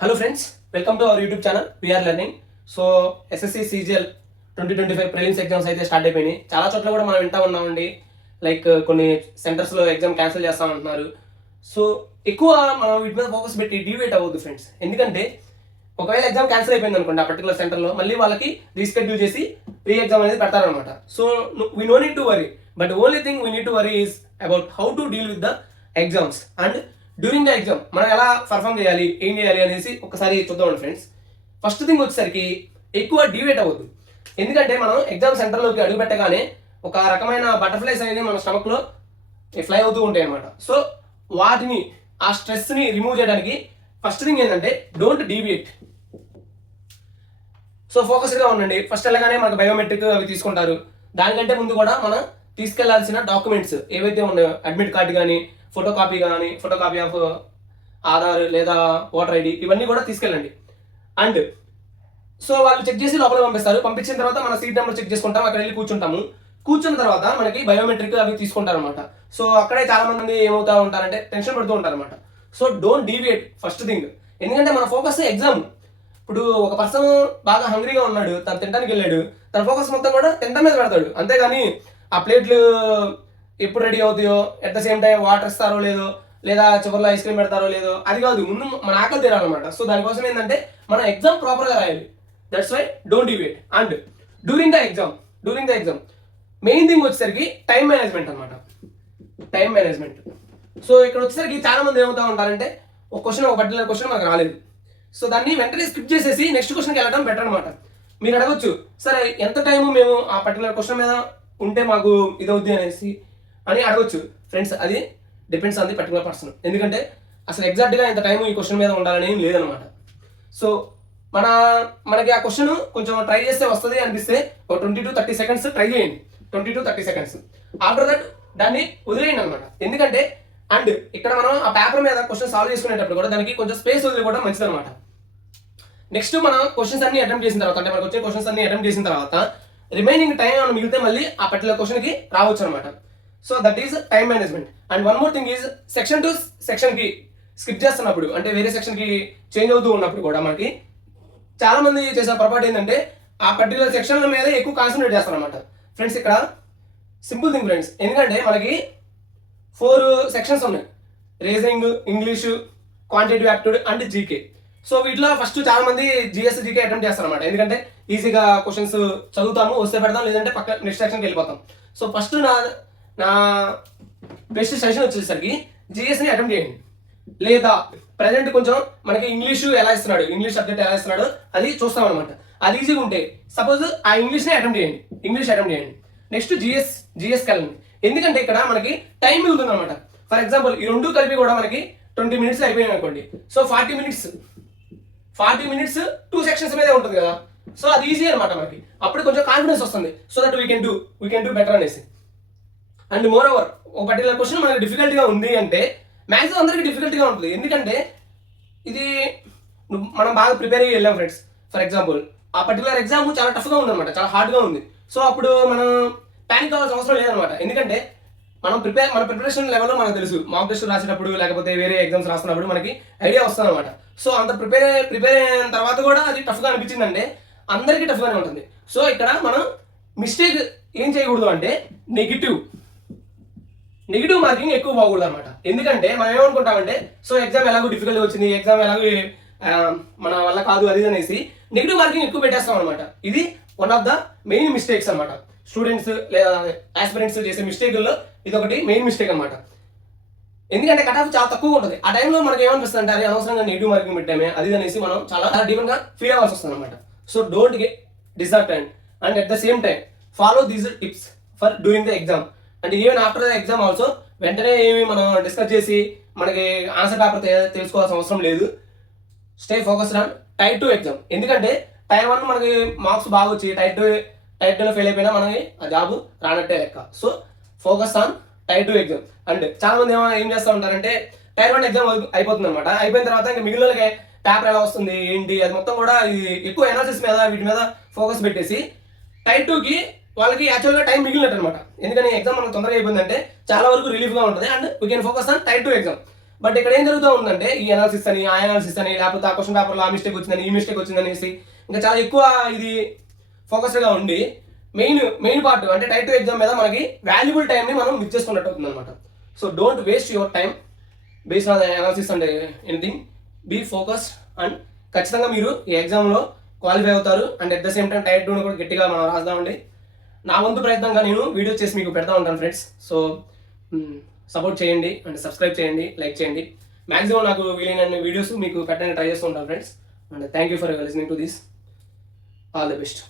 Hello friends, welcome to our YouTube channel. We are learning. So SSC CGL 2025 prelims exams అయితే start అయిపోయినాయి. చాలా చోట్ల కూడా మనం వింటా ఉన్నామండి. లైక్ కొన్ని సెంటర్స్లో ఎగ్జామ్ క్యాన్సిల్ చేస్తామంటున్నారు. సో ఎక్కువ మనం వీటి మీద ఫోకస్ పెట్టి డివేట్ అవ్వద్దు ఫ్రెండ్స్. ఎందుకంటే ఒకవేళ ఎగ్జామ్ క్యాన్సిల్ అయిపోయింది అనుకోండి ఆ పర్టికులర్ సెంటర్లో, మళ్ళీ వాళ్ళకి రీస్కెడ్యూల్ చేసి రీ ఎగ్జామ్ అనేది పెడతారనమాట. So we know need to worry, but only thing we need to worry is about how to deal with the exams and during the exam మనం ఎలా పర్ఫామ్ చేయాలి, ఏం చేయాలి అనేసి ఒకసారి చూద్దామండి ఫ్రెండ్స్. ఫస్ట్ థింగ్ వచ్చేసరికి ఎక్కువ డివేట్ అవ్వద్దు. ఎందుకంటే మనం ఎగ్జామ్ సెంటర్లోకి అడుగు పెట్టగానే ఒక రకమైన బటర్ఫ్లైస్ అనేది మన స్టమక్లో ఫ్లై అవుతూ ఉంటాయి అనమాట. సో వాటిని, ఆ స్ట్రెస్ని రిమూవ్ చేయడానికి ఫస్ట్ థింగ్ ఏంటంటే డోంట్ డీవియేట్. సో ఫోకస్డ్గా ఉండండి. ఫస్ట్ వెళ్ళగానే మనకు బయోమెట్రిక్ అవి తీసుకుంటారు. దానికంటే ముందు కూడా మనం తీసుకెళ్లాల్సిన డాక్యుమెంట్స్ ఏవైతే ఉన్నాయో, అడ్మిట్ కార్డు కానీ, ఫోటో కాపీ ఆఫ్ ఆధార్ లేదా ఓటర్ ఐడి, ఇవన్నీ కూడా తీసుకెళ్ళండి. అండ్ సో వాళ్ళు చెక్ చేసి లోపల పంపిస్తారు. పంపించిన తర్వాత మన సీట్ నెంబర్ చెక్ చేసుకుంటాం, అక్కడ వెళ్ళి కూర్చుంటాము. కూర్చున్న తర్వాత మనకి బయోమెట్రిక్ అవి తీసుకుంటారు అనమాట. సో అక్కడే చాలా మంది ఏమవుతా ఉంటారంటే టెన్షన్ పడుతూ ఉంటారు అనమాట. So don't deviate first thing. ఎందుకంటే మన ఫోకస్ ఎగ్జామ్. ఇప్పుడు ఒక పర్సన్ బాగా హంగ్రీగా ఉన్నాడు, తను తినడానికి వెళ్ళాడు, తన ఫోకస్ మొత్తం కూడా తినడం మీద పెడతాడు. అంతేగాని ఆ ప్లేట్లు ఎప్పుడు రెడీ అవుతాయో, at the same time water ఇస్తారో లేదో, లేదా చివరిలో ఐస్ క్రీమ్ పెడతారో లేదో, అది కాదు, ముందు మన ఆకలి తీరాలన్నమాట. సో దానికోసం ఏంటంటే మన ఎగ్జామ్ ప్రాపర్గా రాయాలి. That's why don't deviate. And during the exam main thing వచ్చేసరికి టైం మేనేజ్మెంట్ అనమాట. Time management. సో ఇక్కడ వచ్చేసరికి చాలా మంది ఏమవుతా ఉంటారంటే ఒక పర్టికులర్ క్వశ్చన్ మనకు రాలేదు, సో దాన్ని వెంటనే స్కిప్ చేసేసి నెక్స్ట్ క్వశ్చన్కి వెళ్ళడం బెటర్ అనమాట. మీరు అడగొచ్చు, సరే ఎంత టైము మేము ఆ పర్టికులర్ క్వశ్చన్ మీద ఉంటే మాకు ఇదవుద్ది అనేసి అని అడగొచ్చు ఫ్రెండ్స్. అది depends on the particular person. ఎందుకంటే అసలు ఎగ్జాక్ట్గా ఇంత టైం ఈ క్వశ్చన్ మీద ఉండాలని ఏం లేదనమాట. సో మనకి ఆ క్వశ్చన్ కొంచెం ట్రై చేస్తే వస్తుంది అనిపిస్తే ఒక 20 to 30 seconds ట్రై చేయండి. 20 to 30 seconds. ఆఫ్టర్ దట్ దాన్ని వదిలేయండి అనమాట. ఎందుకంటే అండ్ ఇక్కడ మనం ఆ పేపర్ మీద క్వశ్చన్ సాల్వ్ చేసుకునేటప్పుడు కూడా దానికి కొంచెం స్పేస్ వదిలిపోవడం మంచిది అనమాట. నెక్స్ట్ మనం క్వశ్చన్స్ అన్ని అటెంప్ట్ చేసిన తర్వాత, అంటే మనకు వచ్చే క్వశ్చన్స్ అన్ని అటెంప్ట్ చేసిన తర్వాత రిమైనింగ్ టైం ఏమైనా మిగిలితే మళ్ళీ ఆ పర్టికులర్ క్వశ్చన్కి రావచ్చు అనమాట. So that is time management. And one more thing is section to సెక్షన్కి స్కిప్ చేస్తున్నప్పుడు, అంటే వేరే సెక్షన్కి చేంజ్ అవుతూ ఉన్నప్పుడు కూడా మనకి చాలా మంది చేసే పొరపాటు ఏంటంటే ఆ పర్టికులర్ సెక్షన్ల మీద ఎక్కువ కాన్సన్ట్రేట్ చేస్తారనమాట. ఫ్రెండ్స్ ఇక్కడ సింపుల్ థింగ్ ఫ్రెండ్స్, ఎందుకంటే మనకి 4 సెక్షన్స్ ఉన్నాయి: reasoning, English, quantitative aptitude and GK. So వీటిలో ఫస్ట్ చాలా మంది జిఎస్, జీకే అటెంప్ట్ చేస్తారనమాట. ఎందుకంటే ఈజీగా క్వశ్చన్స్ చదువుతాము, వస్తే పెడతాం, లేదంటే పక్క నెక్స్ట్ సెక్షన్కి వెళ్ళిపోతాం. సో ఫస్ట్ నా బెస్ట్ సజెషన్ వచ్చేసరికి జిఎస్ని అటెంప్ట్ చేయండి. లేదా ప్రజెంట్ కొంచెం మనకి ఇంగ్లీష్ సబ్జెక్ట్ ఎలా ఇస్తున్నాడో అది చూస్తాం అనమాట. అది ఈజీగా ఉంటే సపోజ్ ఆ ఇంగ్లీష్ని అటెంప్ట్ చేయండి. నెక్స్ట్ జిఎస్కి వెళ్ళండి. ఎందుకంటే ఇక్కడ మనకి టైం మిగులుతుంది అనమాట. ఫర్ ఎగ్జాంపుల్ ఈ రెండు కలిపి కూడా మనకి 20 minutes అయిపోయాయి అనుకోండి. సో 40 minutes 2 sections మీద ఉంటుంది కదా. సో అది ఈజీ అనమాట మనకి. అప్పుడు కొంచెం కాన్ఫిడెన్స్ వస్తుంది. So that we can do better అనేసి. అండ్ మోర్ ఓవర్ ఒక పర్టికులర్ క్వశ్చన్ మనకి డిఫికల్ట్గా ఉంది అంటే మ్యాక్సిమం అందరికీ డిఫికల్ట్గా ఉంటుంది. ఎందుకంటే ఇది మనం బాగా ప్రిపేర్ అయ్యి వెళ్ళాం ఫ్రెండ్స్. ఫర్ ఎగ్జాంపుల్ ఆ పర్టికులర్ ఎగ్జామ్ చాలా టఫ్గా ఉంది అనమాట, చాలా హార్డ్గా ఉంది. సో అప్పుడు మనం ప్యానిక్ అవ్వాల్సిన అవసరం లేదనమాట. ఎందుకంటే మన ప్రిపరేషన్ లెవెల్లో మనకు తెలుసు. మాక్ టెస్ట్ రాసేటప్పుడు లేకపోతే వేరే ఎగ్జామ్స్ రాస్తున్నప్పుడు మనకి ఐడియా వస్తుంది అనమాట. సో అంత ప్రిపేర్ అయిన తర్వాత కూడా అది టఫ్గా అనిపించిందంటే అందరికీ టఫ్గానే ఉంటుంది. సో ఇక్కడ మనం మిస్టేక్ ఏం చేయకూడదు అంటే నెగిటివ్ మార్కింగ్ ఎక్కువ పోకూడదు అనమాట. ఎందుకంటే మనం ఏమనుకుంటామంటే సో ఎగ్జామ్ ఎలాగో డిఫికల్ట్గా వచ్చింది, ఎగ్జామ్ ఎలాగో మన వల్ల కాదు అది అనేసి నెగిటివ్ మార్కింగ్ ఎక్కువ పెట్టేస్తాం అనమాట. ఇది one of the main mistakes అనమాట. స్టూడెంట్స్ లేదా ఆస్పిరెంట్స్ చేసే మిస్టేక్ల్లో ఇది ఒకటి మెయిన్ మిస్టేక్ అనమాట. ఎందుకంటే కట్ ఆఫ్ చాలా తక్కువ ఉంటుంది. ఆ టైంలో మనకి ఏమనిపిస్తుంది అంటే అది అనవసరంగా నెగిటివ్ మార్కింగ్ పెట్టామే అది అనేసి మనం చాలా డిఫరెంట్గా ఫీల్ అవ్వాల్సి వస్తుంది అనమాట. So don't get disappoint and at the same time follow these tips for during the exam and even after the exam also. వెంటనే ఏమి మనం డిస్కస్ చేసి మనకి ఆన్సర్ పేపర్ తెలుసుకోవాల్సిన అవసరం లేదు. Stay focused on tier 2 exam. ఎందుకంటే టైర్ 1 మనకి మార్క్స్ బాగా వచ్చి టైర్ 2లో ఫెయిల్ అయిపోయినా మనకి ఆ జాబ్ రానట్టే లెక్క. So focus on tier 2 exam. And చాలా మంది ఏం చేస్తూ ఉంటారంటే టైర్ 1 ఎగ్జామ్ అయిపోతుంది అనమాట. అయిపోయిన తర్వాత ఇంకా మిగిలిన పేపర్ ఎలా వస్తుంది ఏంటి అది మొత్తం కూడా ఎక్కువ ఎనాలిసిస్ మీద వీటి మీద ఫోకస్ పెట్టేసి టైర్ 2కి వాళ్ళకి యాక్చువల్గా టైం మిగిలినట్టు అనమాట. ఎందుకని ఎగ్జామ్ మనకు తొందరగా అయిపోయిందంటే చాలా వరకు రిలీఫ్గా ఉంటుంది and we can focus on tier 2 exam. But ఇక్కడ ఏం జరుగుతూ ఉందంటే ఈ అనాలిసిస్ అని ఆ అనాలిసిస్ అని లేకపోతే ఆ క్వశ్చన్ పేపర్లో ఆ మిస్టేక్ వచ్చిందని ఈ మిస్టేక్ వచ్చిందనేసి ఇంకా చాలా ఎక్కువ ఇది ఫోకస్డ్గా ఉండి మెయిన్ పార్ట్ అంటే టైప్ 2 ఎగ్జామ్ మీద మనకి వాల్యుబుల్ టైంని మనం మిస్ చేసుకున్నట్టు అవుతుంది అనమాట. So don't waste your time based on analysis and anything. Be focused and ఖచ్చితంగా మీరు ఈ ఎగ్జామ్లో క్వాలిఫై అవుతారు. And at the same time type 2 కూడా గట్టిగా మనం రాద్దామండి. నా వంతు ప్రయత్నంగా నేను వీడియో చేసి మీకు పెడతా ఉంటాను ఫ్రెండ్స్. సో సపోర్ట్ చేయండి అండ్ సబ్స్క్రైబ్ చేయండి, లైక్ చేయండి. మ్యాక్సిమం నాకు వీలైన వీడియోస్ మీకు పెట్టడానికి ట్రై చేస్తూ ఉంటాను friends. And thank you for listening to this. All the best.